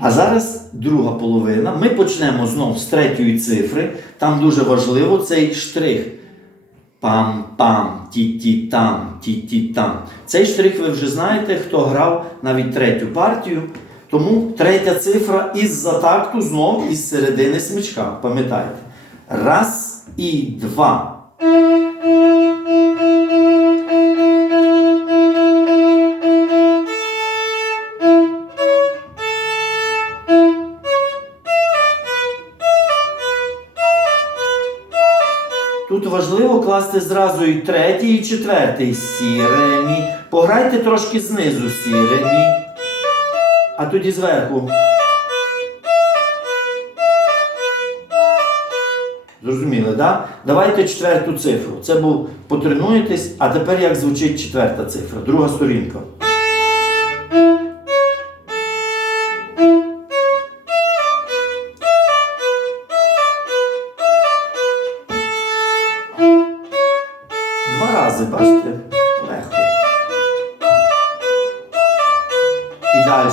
А зараз друга половина. Ми почнемо знов з третьої цифри. Там дуже важливо цей штрих. Пам-пам, ті-ті-там, ті-ті-там. Цей штрих ви вже знаєте, хто грав навіть третю партію. Тому третя цифра із-за такту знов із середини смичка. Пам'ятайте. Раз і два. Тут важливо класти зразу і третій, і четвертий сі. Пограйте трошки знизу сі. А тоді зверху. Зрозуміли, так? Да? Давайте четверту цифру. Це був потренуєтесь, а тепер як звучить четверта цифра, друга сторінка. Два рази, бачите? Легко. І далі.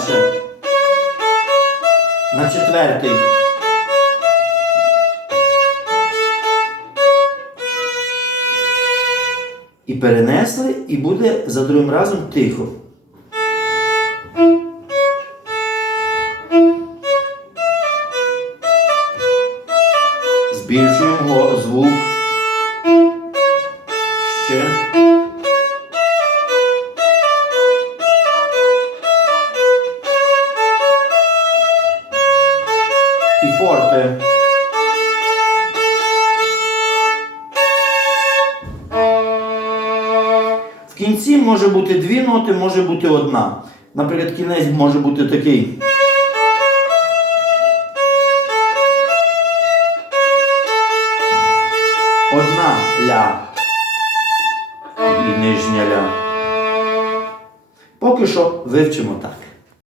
На четвертий. І перенесли, і буде за другим разом тихо. Збільшуємо звук. І форте. В кінці може бути дві ноти, може бути одна. Наприклад, кінець може бути такий. Одна ля і нижня ля. Поки що вивчимо так.